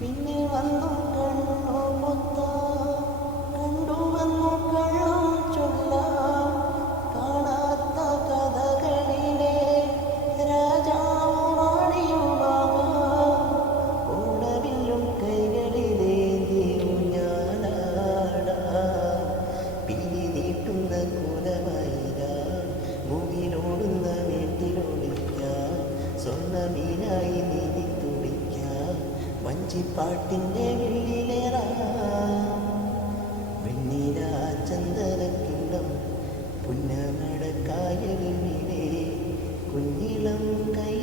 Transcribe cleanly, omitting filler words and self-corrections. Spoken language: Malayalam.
പിന്നെ വന്നു കണ്ണു പൊത്താം, കണ്ടുവന്നു കള്ളം ചൊല്ലാം. കാണാത്ത കഥകളിലെ രാജാവും റാണിയുമാകാം. ഓണവില്ലും കൈകളിലേന്തി ഊഞ്ഞാലാടാം. പിരി നീട്ടുന്ന കുലമയിലാം, മുകിലോടുന്ന വീട്ടിലൊളിക്കാം. സ്വർണ്ണമീനായി നീതി തുടിക്കാം, വഞ്ചിപ്പാട്ടിൻ്റെ വെള്ളിലേറാം. വെണ്ണില ചന്ദനക്കിണ്ണം പുന്നമടക്കായലിലെ കുഞ്ഞിളം കൈ